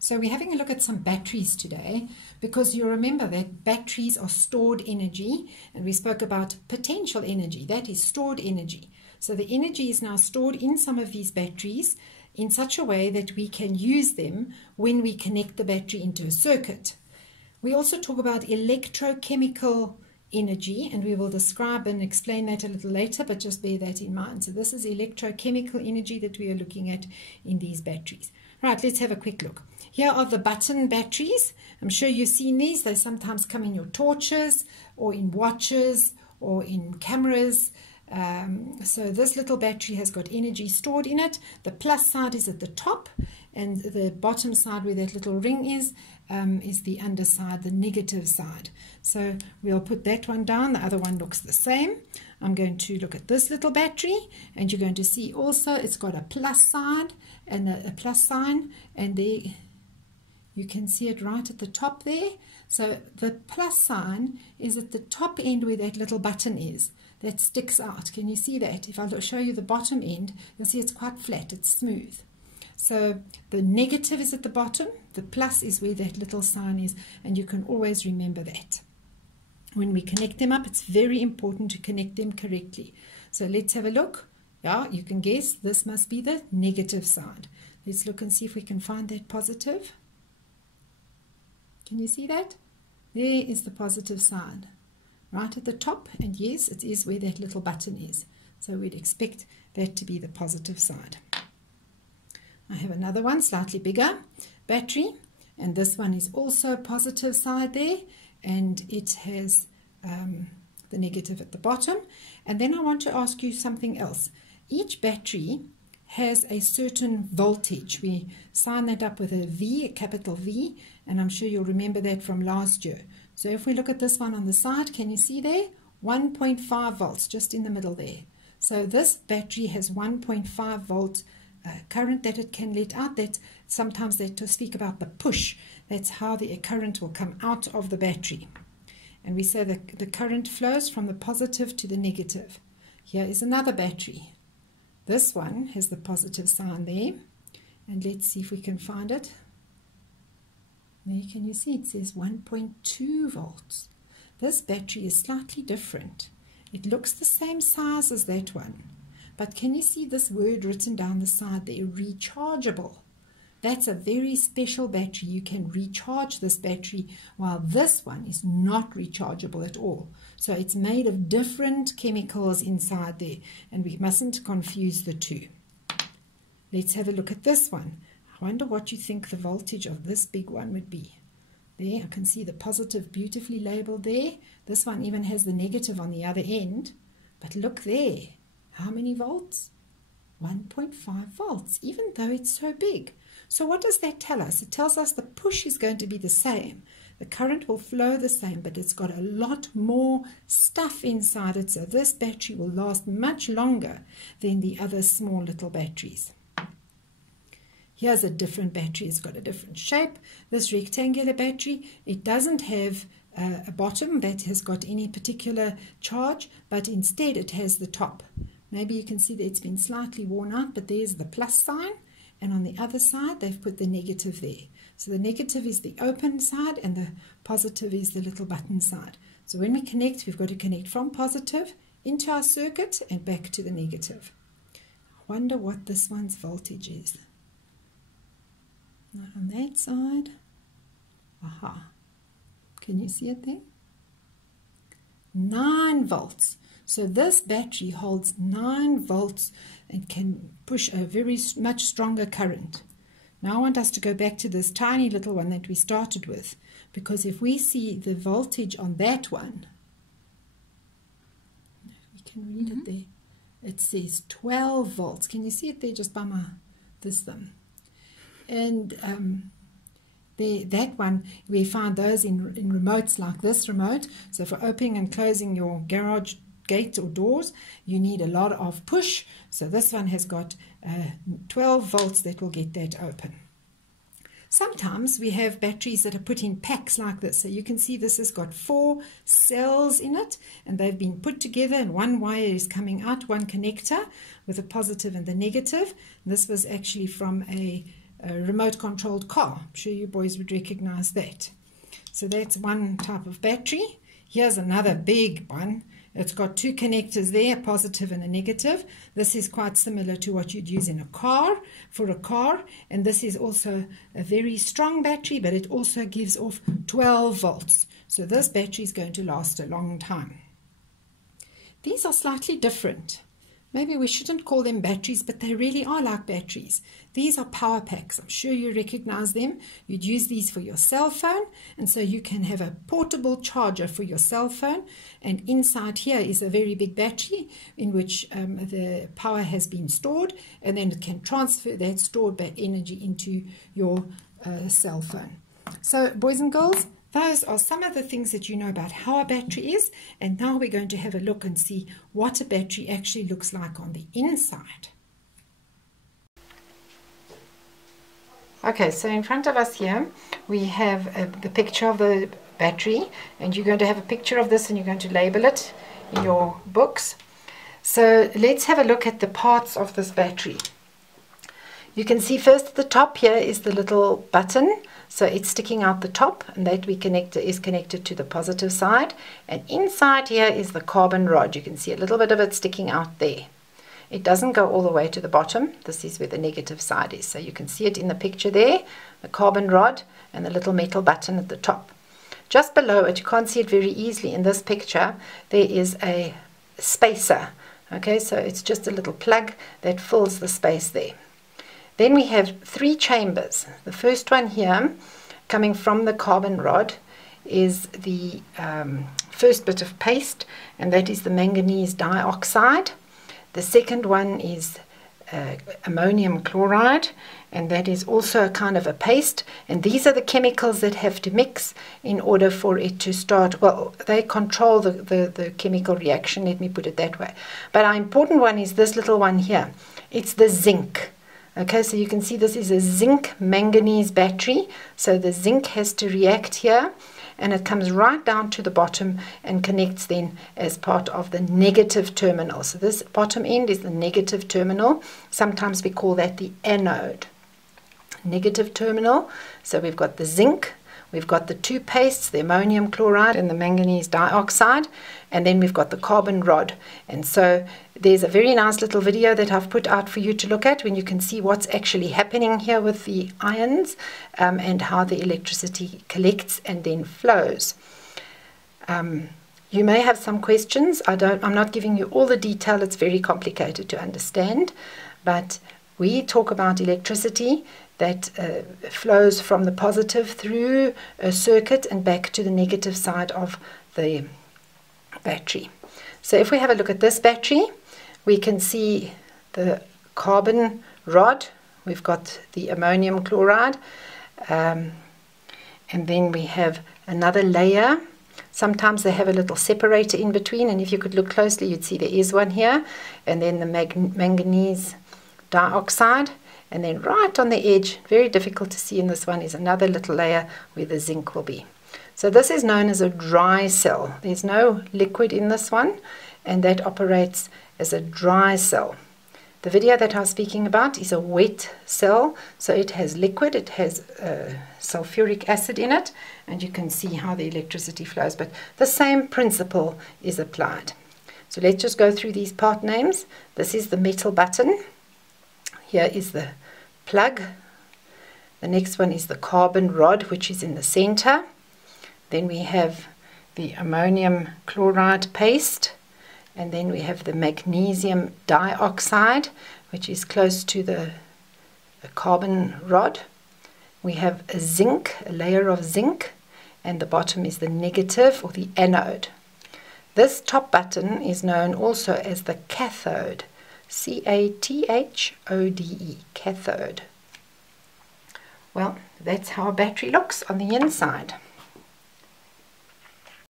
So we're having a look at some batteries today, because you remember that batteries are stored energy, and we spoke about potential energy. That is stored energy. So the energy is now stored in some of these batteries in such a way that we can use them when we connect the battery into a circuit. We also talk about electrochemical energy, and we will describe and explain that a little later, but just bear that in mind. So this is electrochemical energy that we are looking at in these batteries. Right, let's have a quick look. Here are the button batteries. I'm sure you've seen these. They sometimes come in your torches or in watches or in cameras. So this little battery has got energy stored in it. The plus side is at the top, and the bottom side where that little ring is the underside, the negative side. So we'll put that one down. The other one looks the same. I'm going to look at this little battery, and you're going to see also it's got a plus side and a plus sign, and there you can see it right at the top there. So the plus sign is at the top end where that little button is. That sticks out. Can you see that? If I show you the bottom end, you'll see it's quite flat, it's smooth. So the negative is at the bottom, the plus is where that little sign is, and you can always remember that. When we connect them up, it's very important to connect them correctly. So let's have a look. Yeah, you can guess this must be the negative side. Let's look and see if we can find that positive. Can you see that? There is the positive side, right at the top, and yes, it is where that little button is. So we'd expect that to be the positive side. I have another one, slightly bigger battery, and this one is also positive side there, and it has the negative at the bottom. And then I want to ask you something else. Each battery has a certain voltage. We sign that up with a V, a capital V, and I'm sure you'll remember that from last year. So if we look at this one on the side, can you see there? 1.5 volts, just in the middle there. So this battery has 1.5 volt current that it can let out. That sometimes they speak about the push. That's how the current will come out of the battery. And we say that the current flows from the positive to the negative. Here is another battery. This one has the positive sign there. And let's see if we can find it. There, can you see it says 1.2 volts. This battery is slightly different. It looks the same size as that one. But can you see this word written down the side there, rechargeable? That's a very special battery. You can recharge this battery, while this one is not rechargeable at all. So it's made of different chemicals inside there, and we mustn't confuse the two. Let's have a look at this one. I wonder what you think the voltage of this big one would be. There, I can see the positive beautifully labeled there. This one even has the negative on the other end. But look there. How many volts? 1.5 volts, even though it's so big. So what does that tell us? It tells us the push is going to be the same. The current will flow the same, but it's got a lot more stuff inside it. So this battery will last much longer than the other small little batteries. Here's a different battery. It's got a different shape. This rectangular battery, it doesn't have a bottom that has got any particular charge, but instead it has the top. Maybe you can see that it's been slightly worn out, but there's the plus sign, and on the other side they've put the negative there. So the negative is the open side and the positive is the little button side. So when we connect, we've got to connect from positive into our circuit and back to the negative. I wonder what this one's voltage is. Not on that side. Aha. Can you see it there? 9 volts. So this battery holds 9 volts and can push a very much stronger current. Now I want us to go back to this tiny little one that we started with, because if we see the voltage on that one, we can read it there. It says 12 volts. Can you see it there just by this thumb? And that one, we find those in remotes like this remote. So for opening and closing your garage gates or doors, you need a lot of push. So this one has got 12 volts that will get that open. Sometimes we have batteries that are put in packs like this. So you can see this has got 4 cells in it, and they've been put together, and one wire is coming out, one connector with a positive and the negative. This was actually from a remote controlled car. I'm sure you boys would recognize that. So that's one type of battery. Here's another big one. It's got two connectors there, a positive and a negative. This is quite similar to what you'd use in a car, for a car. And this is also a very strong battery, but it also gives off 12 volts. So this battery is going to last a long time. These are slightly different. Maybe we shouldn't call them batteries, but they really are like batteries. These are power packs. I'm sure you recognize them. You'd use these for your cell phone, and so you can have a portable charger for your cell phone. And inside here is a very big battery in which the power has been stored, and then it can transfer that stored energy into your cell phone. So, boys and girls, those are some of the things that you know about how a battery is, and now we're going to have a look and see what a battery actually looks like on the inside. Okay, so in front of us here we have the picture of the battery, and you're going to have a picture of this and you're going to label it in your books. So let's have a look at the parts of this battery. You can see first at the top here is the little button. So it's sticking out the top, and that is connected to the positive side. And inside here is the carbon rod. You can see a little bit of it sticking out there. It doesn't go all the way to the bottom. This is where the negative side is. So you can see it in the picture there, the carbon rod and the little metal button at the top. Just below it, you can't see it very easily in this picture, there is a spacer. Okay, so it's just a little plug that fills the space there. Then we have three chambers. The first one here, coming from the carbon rod, is the first bit of paste, and that is the manganese dioxide. The second one is ammonium chloride, and that is also a kind of a paste. And these are the chemicals that have to mix in order for it to start. Well, they control the chemical reaction, let me put it that way. But our important one is this little one here. It's the zinc. Okay, so you can see this is a zinc manganese battery. So the zinc has to react here, and it comes right down to the bottom and connects then as part of the negative terminal. So this bottom end is the negative terminal. Sometimes we call that the anode. Negative terminal. So we've got the zinc, we've got the two pastes, the ammonium chloride and the manganese dioxide, and then we've got the carbon rod. And so there's a very nice little video that I've put out for you to look at when you can see what's actually happening here with the ions and how the electricity collects and then flows. You may have some questions. I'm not giving you all the detail. It's very complicated to understand, but we talk about electricity that flows from the positive through a circuit and back to the negative side of the battery. So if we have a look at this battery, we can see the carbon rod, we've got the ammonium chloride, and then we have another layer. Sometimes they have a little separator in between, and if you could look closely you'd see there is one here, and then the manganese dioxide, and then right on the edge, very difficult to see in this one, is another little layer where the zinc will be. So this is known as a dry cell. There's no liquid in this one, and that operates as a dry cell. The video that I was speaking about is a wet cell, so it has liquid, it has sulfuric acid in it, and you can see how the electricity flows, but the same principle is applied. So let's just go through these part names. This is the metal button. Here is the plug. The next one is the carbon rod, which is in the center. Then we have the ammonium chloride paste, and then we have the magnesium dioxide, which is close to the carbon rod. We have a zinc, a layer of zinc, and the bottom is the negative or the anode. This top button is known also as the cathode, C-A-T-H-O-D-E, cathode. Well, that's how a battery looks on the inside.